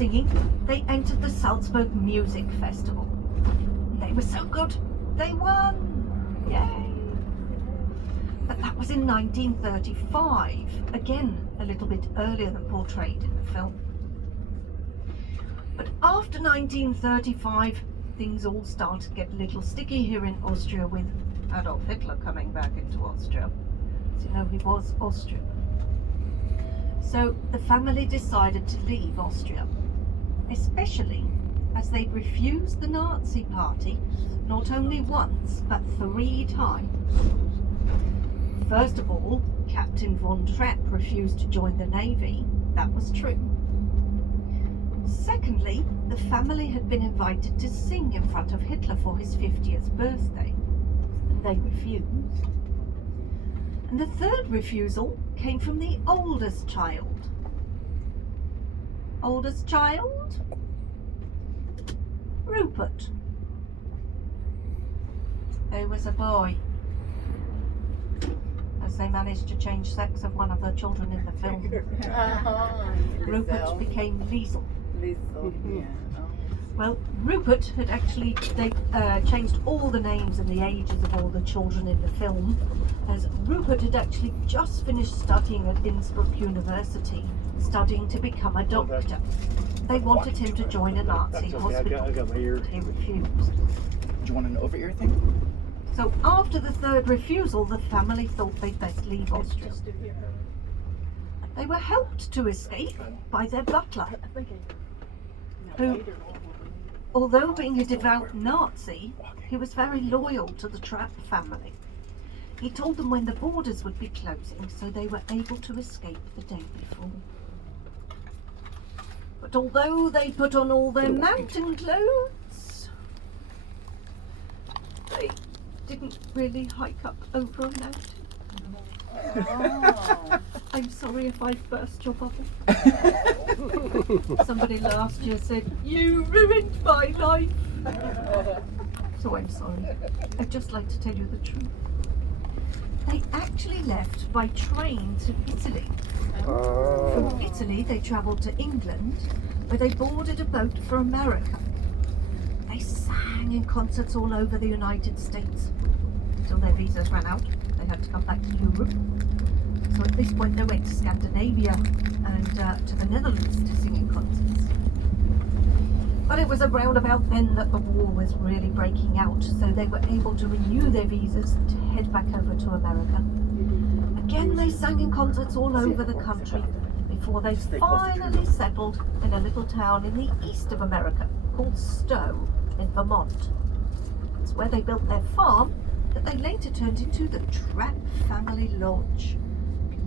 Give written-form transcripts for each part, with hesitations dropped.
singing, they entered the Salzburg Music Festival. They were so good, they won! Yay! But that was in 1935, again a little bit earlier than portrayed in the film. But after 1935, things all started to get a little sticky here in Austria with Adolf Hitler coming back into Austria. As you know, he was Austrian. So the family decided to leave Austria, especially as they'd refused the Nazi Party not only once, but 3 times. First of all, Captain von Trapp refused to join the Navy. That was true. Secondly, the family had been invited to sing in front of Hitler for his 50th birthday, and they refused. And the third refusal came from the oldest child. Oldest child? Rupert. There was a boy. As they managed to change sex of one of the children in the film. Rupert became Liesel. Yeah. Well, Rupert had actually, they changed all the names and the ages of all the children in the film, as Rupert had actually just finished studying at Innsbruck University, studying to become a doctor. They wanted him to join a Nazi hospital. I got my ear. He refused. Do you want an over-ear thing? So after the third refusal, the family thought they'd best leave Austria. They were helped to escape by their butler, who, although being a devout Nazi, he was very loyal to the Trapp family. He told them when the borders would be closing, so they were able to escape the day before. But although they put on all their mountain clothes, they didn't really hike up over a mountain. Oh. I'm sorry if I've burst your bubble. Somebody last year said, "You ruined my life." So I'm sorry. I'd just like to tell you the truth. They actually left by train to Italy. From Italy they travelled to England, where they boarded a boat for America. They sang in concerts all over the United States until their visas ran out. They had to come back to Europe. So at this point they went to Scandinavia and to the Netherlands to sing in concerts. But it was around about then that the war was really breaking out, so they were able to renew their visas to head back over to America. Again they sang in concerts all over the country before they finally settled in a little town in the east of America called Stowe in Vermont. It's where they built their farm that they later turned into the Trapp Family Lodge.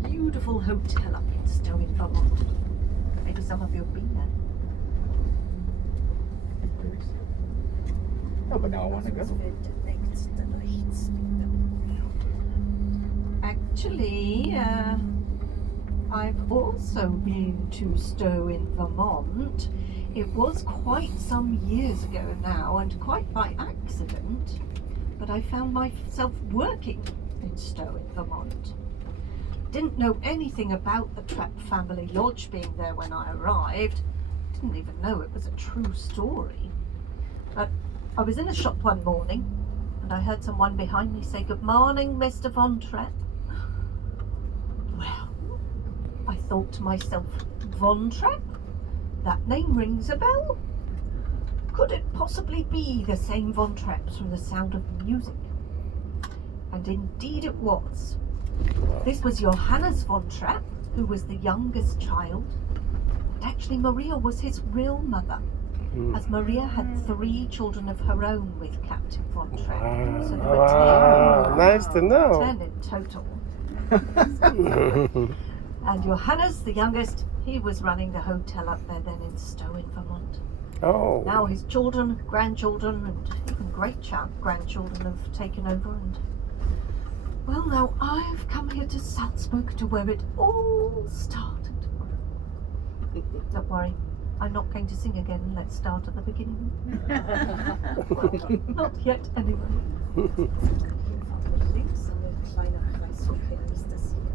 Beautiful hotel up in Stowe in Vermont. Maybe some of you have been there. Oh, but now I want to go. Actually, I've also been to Stowe in Vermont. It was quite some years ago now, and quite by accident, but I found myself working in Stowe in Vermont. Didn't know anything about the Trapp Family Lodge being there when I arrived. Didn't even know it was a true story. But I was in a shop one morning and I heard someone behind me say, "Good morning, Mr. Von Trapp." Well, I thought to myself, Von Trapp? That name rings a bell. Could it possibly be the same Von Trapps from The Sound of Music? And indeed it was. This was Johannes Von Trapp, who was the youngest child. And actually Maria was his real mother, as Maria had 3 children of her own with Captain Von Trapp. So there were 10. Nice to know. 10 in total. And Johannes, the youngest, he was running the hotel up there then in Stowe in Vermont. Oh. Now his children, grandchildren, and even great-grandchildren have taken over, and well, now I've come here to Salzburg, to where it all started. Don't worry, I'm not going to sing again. Let's start at the beginning. Well, not yet, anyway. Links eine kleine Kreisverkehr ist das hier.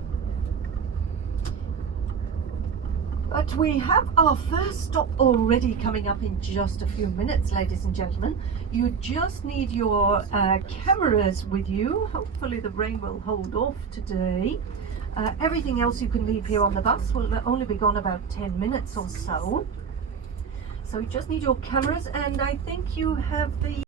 But we have our first stop already coming up in just a few minutes, ladies and gentlemen. You just need your cameras with you. Hopefully the rain will hold off today. Everything else you can leave here on the bus will only be gone about 10 minutes or so. So you just need your cameras, and I think you have the